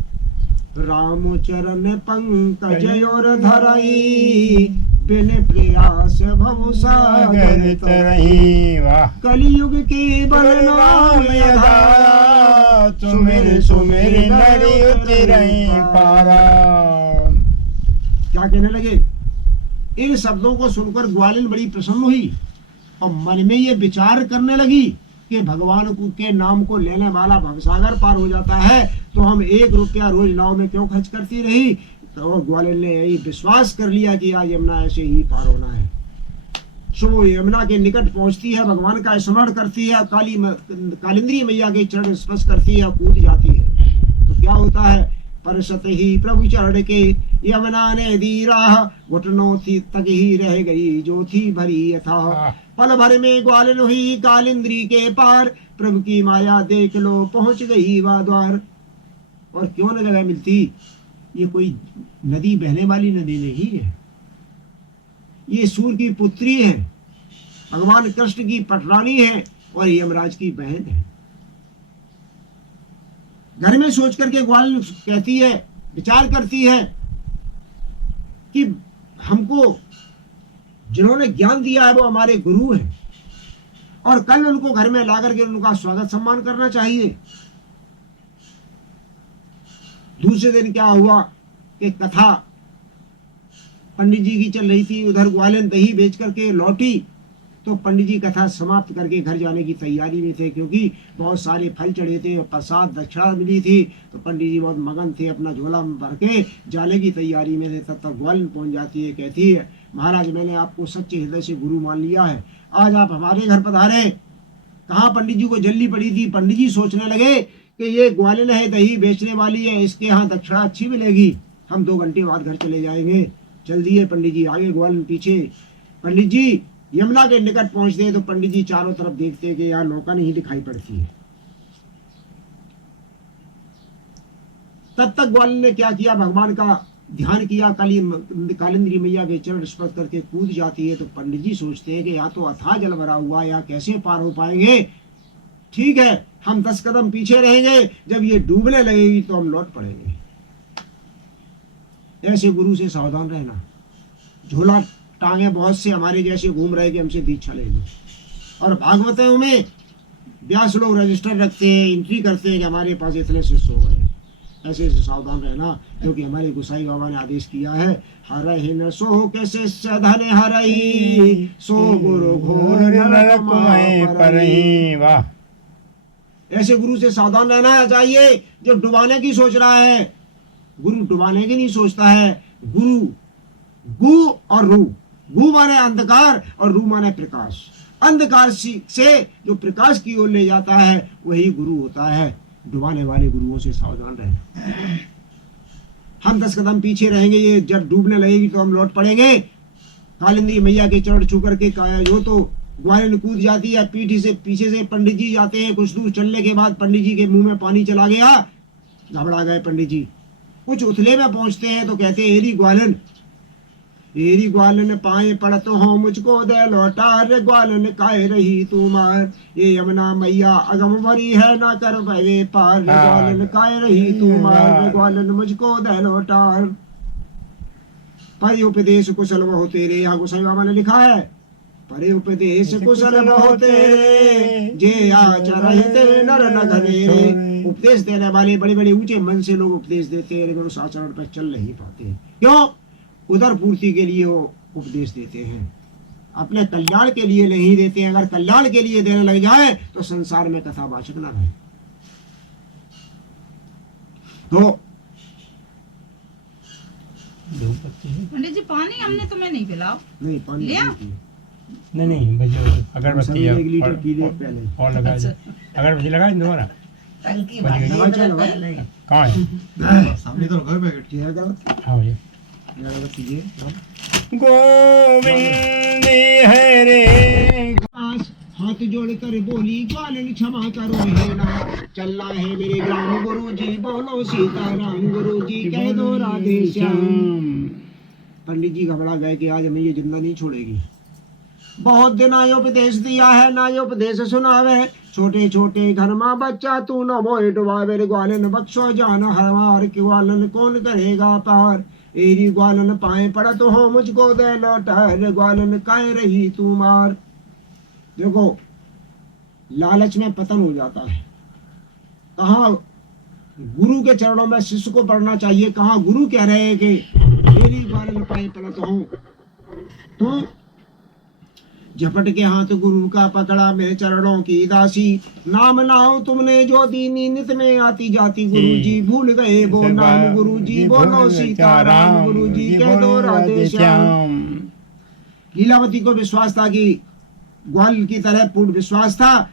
राम चरण पंकज और धरई, बिन प्रयास भव सागर सागर तरही। वाह। कलियुग के बलनाम यदा, सुमिर सुमिर नरि उतरहि पारा। क्या कहने लगे? इन शब्दों को सुनकर ग्वालिन बड़ी प्रसन्न हुई और मन में ये विचार करने लगी कि भगवान के नाम को लेने वाला भवसागर पार हो जाता है, तो हम 1 रुपया रोज नाव में क्यों खर्च करती रही। तो ग्वालिन ने यही विश्वास कर लिया कि आज यमुना ऐसे ही पार होना है। सो यमुना के निकट पहुंचती है, भगवान का स्मरण करती है, कालिंद्री मैया के चरण स्पर्श करती है, कूद जाती है। तो क्या होता है? परसत ही प्रभु चरण के यमुना ने दी राह, घुटनों तक ही रह गई जो थी भरी यथा। पल भर में ग्वालिन हुई कालिंद्री के पार, प्रभु की माया देख लो पहुंच गई वह द्वार। और क्यों न जगह मिलती? ये कोई नदी बहने वाली नदी नहीं है, ये सूर्य की पुत्री है, भगवान कृष्ण की पटरानी है और यमराज की बहन है। घर में सोच करके ग्वालिन कहती है, विचार करती है कि हमको जिन्होंने ज्ञान दिया है वो हमारे गुरु हैं, और कल उनको घर में ला करके उनका स्वागत सम्मान करना चाहिए। दूसरे दिन क्या हुआ कि कथा पंडित जी की चल रही थी, उधर ग्वालिन दही बेच करके लौटी तो पंडित जी कथा समाप्त करके घर जाने की तैयारी में थे, क्योंकि बहुत सारे फल चढ़े थे और प्रसाद दक्षिणा मिली थी। तो पंडित जी बहुत मगन थे, अपना झोला भर के जाने की तैयारी में थे। तब तक ग्वालिन पहुंच जाती है, कहती है, महाराज मैंने आपको सच्चे हृदय से गुरु मान लिया है, आज आप हमारे घर पधारे। कहाँ पंडित जी को जल्दी पड़ी थी। पंडित जी सोचने लगे कि ये ग्वालिन है, दही बेचने वाली है, इसके यहाँ दक्षिणा अच्छी मिलेगी, हम 2 घंटे बाद घर चले जाएंगे। चल दिए पंडित जी आगे, ग्वालिन पीछे। पंडित जी यमुना के निकट पहुंचते हैं तो पंडित जी चारों तरफ देखते हैं कि यहाँ नौका नहीं दिखाई पड़ती है। तब तक ग्वालिन ने क्या किया? भगवान का ध्यान किया, कालिंद्री मैया के चरण स्पर्श करके कूद जाती है। तो पंडित जी सोचते हैं कि यहाँ तो अथाह जल भरा हुआ है, यहाँ कैसे पार हो पाएंगे। ठीक है, हम 10 कदम पीछे रहेंगे, जब ये डूबने लगेगी तो हम लौट पड़ेंगे। ऐसे गुरु से सावधान रहना। झोला टांगे बहुत से हमारे जैसे घूम रहे कि हमसे दीक्षा ले लो। और भागवतों में व्यास लोग रजिस्टर रखते हैं, एंट्री करते हैं कि हमारे पास इतने शिष्य हो गए। ऐसे से सावधान रहना, क्योंकि हमारे गोसाई बाबा ने आदेश किया है, हरहि न सो के शिष्य धन हरहि, सो गुरु घोर नरकमय परहि। वाह। ऐसे गुरु से सावधान रहना चाहिए जो डुबाने की सोच रहा है। गुरु डुबाने की नहीं सोचता है। गुरु गु और रू, गु माने अंधकार और रू माने प्रकाश। अंधकार से जो प्रकाश की ओर ले जाता है वही गुरु होता है। डुबाने वाले गुरुओं से सावधान रहना। हम 10 कदम पीछे रहेंगे, ये जब डूबने लगेगी तो हम लौट पड़ेंगे। कालिंदी मैया के चरण छू करके जो तो ग्वालिन कूद जाती है, पीठी से पीछे से पंडित जी जाते हैं। कुछ दूर चलने के बाद पंडित जी के मुंह में पानी चला गया, घबरा गए पंडित जी। कुछ उथले में पहुंचते हैं तो कहते हैं, एरी ग्वालिन पाए पड़त हो मुझको दे लौटा, रे ग्वालिन काहे रही तू मार, ये यमुना मैया अगम भरी है ना कर भवे पार, रे ग्वालिन काहे रही तू मार, रे ग्वालिन मुझको दे लौटा। परि उपदेश कुशल बहु तेरे, यहाँ गोसाई बाबा ने लिखा है, परि उपदेश कुशल बहु तेरे, जे आचरहिते नर न घनेरे। उपदेश देने वाले बड़े बड़े ऊंचे मन से लोग उपदेश देते हैं, लेकिन उस आचरण पर चल नहीं पाते। क्यों? उधर पूर्ति के लिए वो उपदेश देते हैं, अपने कल्याण के लिए नहीं देते हैं। अगर कल्याण के लिए देने लग जाए तो संसार में कथावाचक ना रहे। तो पंडित जी पानी हमने तुम्हें नहीं पिलाओ। नहीं, पानी लिया? नहीं बजे अगरबत्ती एक लीटर पी ले पहले। और लगा दे। अगरबत्ती लगा दे दोबारा। कहाँ है? सामने तो रखा है पैकेट। हाँ भैया। अगरबत्ती ये गोविंद है कर बोली ग्वालन क्षमा करो है ना, चलना है मेरे ग्राम गुरुजी, बोलो सीताराम गुरुजी, कह दो राधे श्याम। पंडित जी घबरा गए कि आज हमें ये जिंदा नहीं छोड़ेगी। बहुत दिन आयो उपदेश दिया है, ना ये उपदेश सुनावे, छोटे छोटे घर माँ बच्चा तू न मोए डुबावे, ग्वालन बख्शो जान हमार, ग्वालन कौन करेगा पार, एरी ग्वालन पाए पड़त हो मुझको दे लौटार, ग्वालन काहे रही तू मार। देखो लालच में पतन हो जाता है। कहाँ गुरु के चरणों में शिष्य को पढ़ना चाहिए, कहाँ गुरु कह रहे हैं कि एरी ग्वालन पाए पड़त हो। तो झपट के हाथ गुरु का पकड़ा, मेरे चरणों की दासी, नाम नाओ तुमने जो दीनी नित में आती जाती, गुरुजी भूल गए वो नाम, गुरुजी बोलो सीताराम, गुरुजी कह दो राधे श्याम। लीलावती को विश्वास था कि ग्वाल की तरह पूर्ण विश्वास था,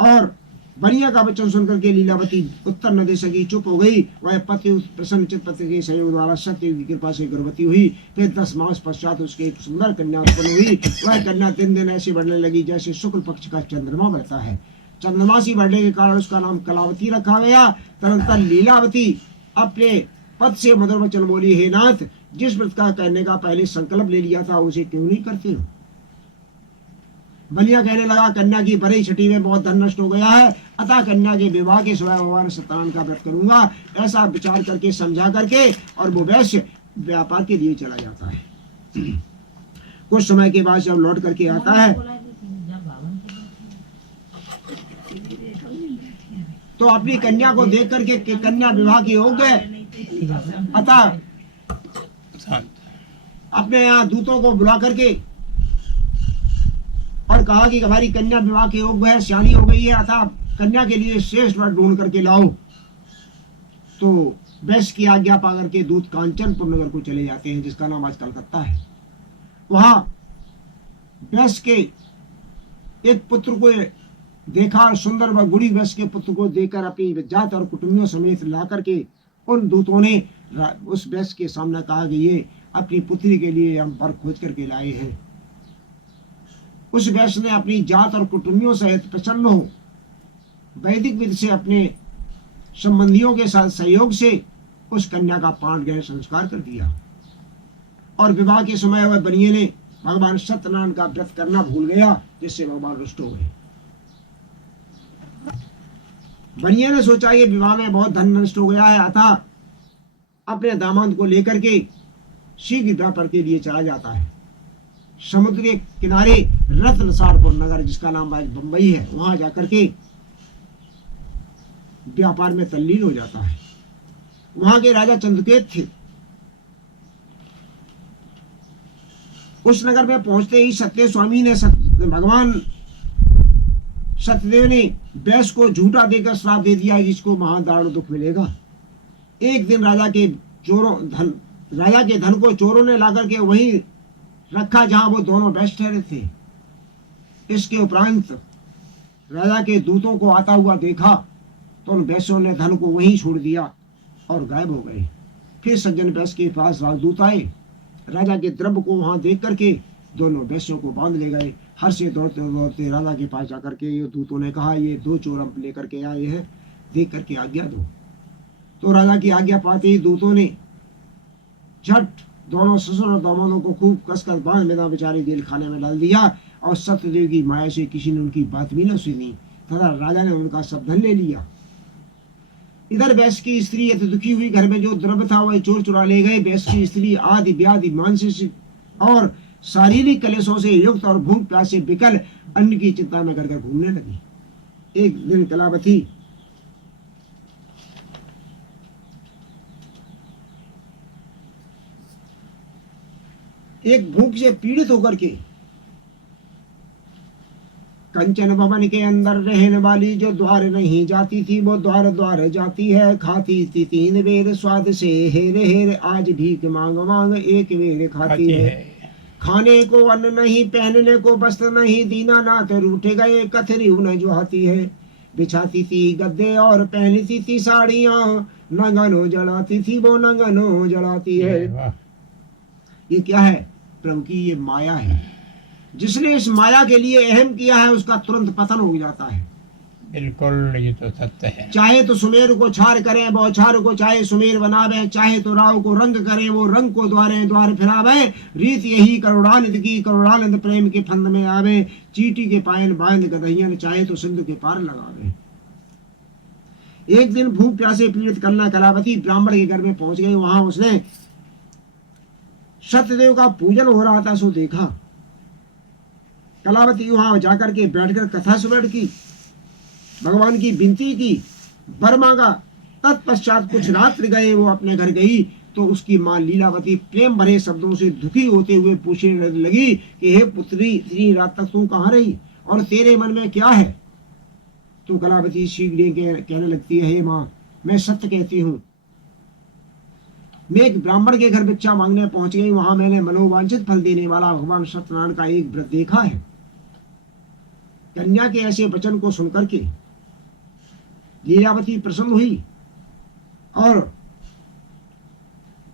और बनिया का वचन सुनकर के लीलावती उत्तर न दे सकी, चुप हो गई। वह पति प्रसन्न चित्त पति के सहयोग द्वारा सत्य की कृपा से गर्भवती हुई। फिर 10 मास पश्चात उसके एक सुंदर कन्या उत्पन्न हुई। वह कन्या दिन दिन ऐसी बढ़ने लगी जैसे शुक्ल पक्ष का चंद्रमा बढ़ता है। चंद्रमासी बढ़ने के कारण उसका नाम कलावती रखा गया। तदनंतर लीलावती अपने पद से मधुर वचन बोली, हे नाथ, जिस व्रत का करने का पहले संकल्प ले लिया था उसे क्यों नहीं करते हो। बलिया कहने लगा, कन्या की बड़ी छठी में बहुत धन नष्ट हो गया है, अतः कन्या के विवाह के सिवाय भगवान सत्यनारायण का व्रत करूंगा। ऐसा विचार करके समझा करके और वो वैश्य व्यापार के लिए चला जाता है। कुछ समय के बाद जब लौट करके आता है तो अपनी कन्या को देख करके कन्या विवाह की योग्य है, अतः अपने यहाँ दूतों को बुला करके और कहा कि हमारी कन्या विवाह के योग्य है, सियानी हो गई है, अतः कन्या के लिए श्रेष्ठ वर ढूंढ करके लाओ। तो वैश्य की आज्ञा पा करके दूत कांचनपुर नगर को चले जाते हैं, जिसका नाम आज कलकत्ता है। वहां वैश्य के एक पुत्र को देखा और सुंदर व गुड़ी वैश्य के पुत्र को देखकर अपनी जात और कुटुंबियों समेत ला करके उन दूतों ने उस वैश्य के सामने कहा कि ये अपनी पुत्री के लिए हम वर खोज करके लाए हैं। उस वैश्य ने अपनी जात और कुटुंबियों सहित प्रसन्न हो वैदिक विधि से अपने संबंधियों के साथ सहयोग से उस कन्या का प्राण ग्रहण संस्कार कर दिया। और विवाह के समय वह बनिए ने भगवान सत्यनारायण का व्रत करना भूल गया, जिससे भगवान रुष्ट हो गए। बनिए ने सोचा ये विवाह में बहुत धन नष्ट हो गया है, अतः अपने दामाद को लेकर के शीघ्र व्यापार के लिए चला जाता है। समुद्र के किनारे रत्नसारपुर नगर, जिसका नाम आज बंबई है, वहां जाकर के व्यापार में तल्लीन हो जाता है। वहां के राजा चंद्रकेत थे। उस नगर में पहुंचते ही सत्य स्वामी ने भगवान सत्यदेव ने वैश्य को झूठा देकर श्राप दे दिया, जिसको महादारुण दुख मिलेगा। एक दिन राजा के धन को चोरों ने लाकर के वहीं रखा जहां वो दोनों वैश्य ठहरे थे। इसके उपरांत राजा के दूतों को आता हुआ देखा तो उन वैश्यों ने धन को वहीं छोड़ दिया और गायब हो गए। फिर सज्जन वैश्य के पास राजदूत आए। राजा के द्रव्य को वहां देख करके दोनों वैश्यों को बांध ले गए। हर से दौड़ते दौड़ते राजा के पास जाकर के ये दूतों ने कहा, ये 2 चोर हम लेकर के आए हैं, देख करके आज्ञा दो। तो राजा की आज्ञा पाते ही दूतों ने झट दोनों ससुर और दामादों को खूब कसकर बांध बिना बेचारे जेल खाने में डाल दिया। और सत्यदेव की माया से किसी ने उनकी बात भी न सुनी तथा राजा ने उनका सब धन ले लिया। इधर वैश्य की स्त्री अति दुखी हुई। घर में जो द्रव्य था वह चोर चुरा ले गए। वैश्य की स्त्री आदि व्याधि मानसिक और शारीरिक कलेशों से युक्त और भूख प्यास से विकल अन्न की चिंता में कर घूमने लगी। एक दिन कलावती एक भूख से पीड़ित होकर के कंचन भवन के अंदर रहने वाली जो द्वार नहीं जाती थी वो द्वार द्वार जाती है। खाती थी 3 बेर स्वाद से हेर हेर, आज भीख मांग मांग एक बेर खाती है। खाने को अन्न नहीं, पहनने को वस्त्र नहीं, दीनानाथ रूठे गए कथरी उन्हें जो आती है। बिछाती थी गद्दे और पहनती थी साड़ियां, नंगनो जलाती थी वो नंगनो जलाती है। ये क्या है? प्रभु की ये माया है। जिसने इस माया के लिए अहम किया है उसका तुरंत पतन हो जाता है। बिल्कुल ये तो सत्य है। चाहे तो सुमेर को छार करें बौछार को, चाहे सुमेर बनावे, चाहे तो राव को रंग करें वो रंग को द्वारे द्वार फिरावे। रीत यही करुणानिध की करुणानंद प्रेम के फंद में आवे। चीटी के पायन बांध गदहियन, चाहे तो सिंधु के पार लगावे। एक दिन भूख प्यासे पीड़ित कन्या कलावती ब्राह्मण के घर में पहुंच गई। वहां उसने सत्यदेव का पूजन हो रहा था सो देखा। कलावती वहां जाकर के बैठकर कथा सुनट की, भगवान की विनती की, वर मांगा। तत्पश्चात कुछ रात्रि गए वो अपने घर गई तो उसकी माँ लीलावती प्रेम भरे शब्दों से दुखी होते हुए पूछने लगी कि हे पुत्री, इतनी रात तक तू कहाँ रही और तेरे मन में क्या है? तो कलावती शीघ्र कहने लगती है, हे माँ, मैं सत्य कहती हूँ। मैं एक ब्राह्मण के घर भिक्षा मांगने पहुंच गई। वहां मैंने मनोवांछित फल देने वाला भगवान सत्यनारायण का एक व्रत देखा है। कन्या के ऐसे वचन को सुनकर के लीलावती प्रसन्न हुई और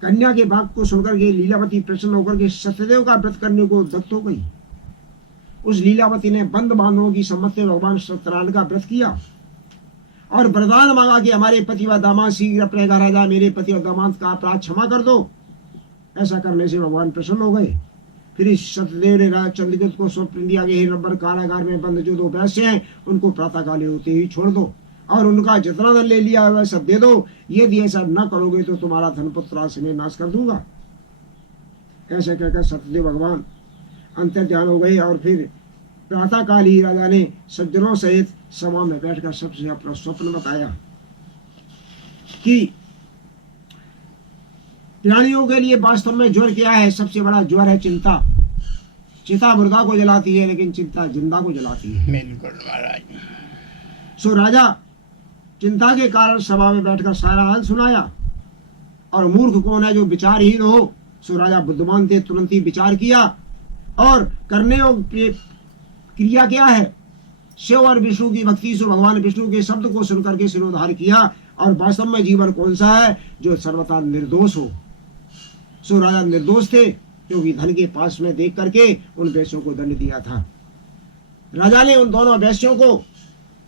कन्या के बात को सुनकर के लीलावती प्रसन्न होकर के सत्यदेव का व्रत करने को उद्यत हो गई। उस लीलावती ने बंद बांधवों की सम्मति से भगवान सत्यनारायण का व्रत किया और वरदान मांगा कि हमारे पति व दामाद शीघ्र अपने घर आ जाए, मेरे पति और दामाद का अपराध क्षमा कर दो। ऐसा करने से भगवान प्रसन्न हो गए। फिर इस सत्यदेव ने राजा चंद्रगुप्त को स्वप्न दिया कि हे नंबर कारागार में बंद जो 2 वैश्य हैं उनको प्रातः काल होते ही छोड़ दो और उनका जितना धन ले लिया हुआ सब दे दो। यदि ऐसा न करोगे तो तुम्हारा धनपुत्र से मैं नाश कर दूंगा। ऐसा कहकर सत्यदेव भगवान अंतर्ध्यान हो गए और फिर प्रातः काल ही राजा ने सज्जनों सहित सभा में बैठकर सबसे अपना स्वप्न बताया कि प्राणियों के लिए वास्तव में ज्वर क्या है? सबसे बड़ा ज्वर है चिंता। चिता मुर्दा को जलाती है लेकिन चिंता जिंदा को जलाती है। बिल्कुल महाराज। सो राजा चिंता के कारण सभा में बैठकर सारा हाल सुनाया। और मूर्ख कौन है जो विचारहीन हो? सो राजा बुद्धिमान थे, तुरंत ही विचार किया और करने योग्य क्रिया क्या है? शिव और विष्णु की भक्ति। सो भगवान विष्णु के शब्द को सुनकर के सिरोधार किया। और वास्तव में जीवन कौन सा है? जो सर्वथा निर्दोष हो। सो राजा निर्दोष थे क्योंकि धन के पास में देख करके उन वैश्यों को दंड दिया था। राजा ने उन दोनों वैश्यों को,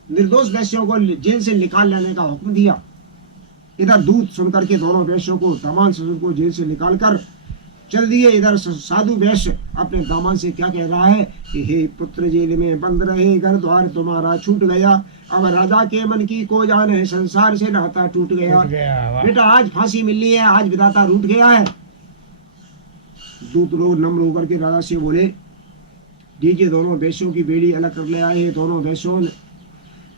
निर्दोष वैश्यों को जेल से निकाल लेने का हुक्म दिया। इधर दूत सुनकर के दोनों वैश्यों को, दामाद ससुर को जेल से निकालकर चल दिए। इधर साधु वैश्य अपने दामाद से क्या कह रहा है कि हे पुत्र, जेल में बंद रहे, घर द्वार तुम्हारा छूट गया। अब राजा के मन की को जाने, संसार से नाता टूट गया। बेटा आज फांसी मिलनी है, आज विधाता रूठ गया है। दूत लोग नम्र होकर के राजा से बोले, दीजिए दोनों वैश्यों की बेड़ी अलग कर ले आए। दोनों वैश्यों ने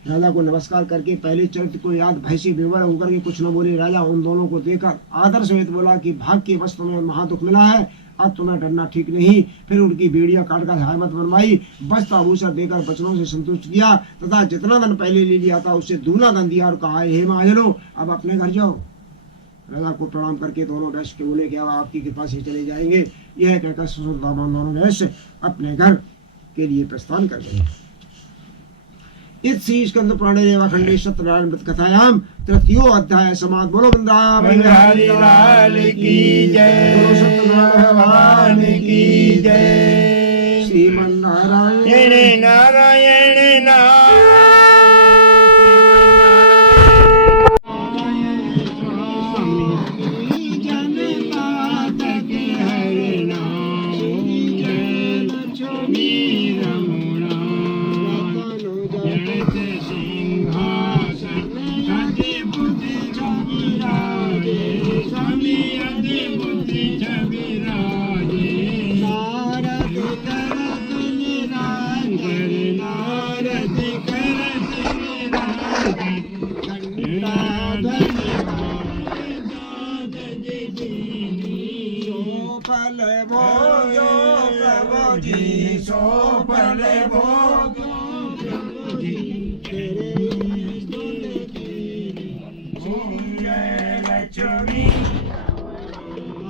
राजा को नमस्कार करके पहले चरित्र को याद भय से विवरण होकर के कुछ न बोले। राजा उन दोनों को देखकर आदर सहित बोला कि भाग के वश तुम्हें महादुख मिला है, अब तुम्हें डरना ठीक नहीं। फिर उनकी बेड़ियां काटकर हामत बनवाई, वस्त्र आभूषण देकर वचनों से संतुष्ट किया तथा जितना धन पहले ले लिया था उससे दूना धन दिया और कहा, हे महाजनों अब अपने घर जाओ। राजा को प्रणाम करके दोनों वैश्य के बोले, क्या आपकी कृपा से चले जाएंगे? यह कहकर ससुर दामाद दोनों वैश्य अपने घर के लिए प्रस्थान कर गए। इस श्री स्कंद पुराणे रेवाखंडे सत्यनारायण व्रत कथायाम तृतीयो अध्याय समाप्त। बोलो वृंदावन बिहारी लाल की जय, बोलो सत्यनारायण भगवान की जय। श्रीमन नारायण नारायण नारायण। लक्ष्मी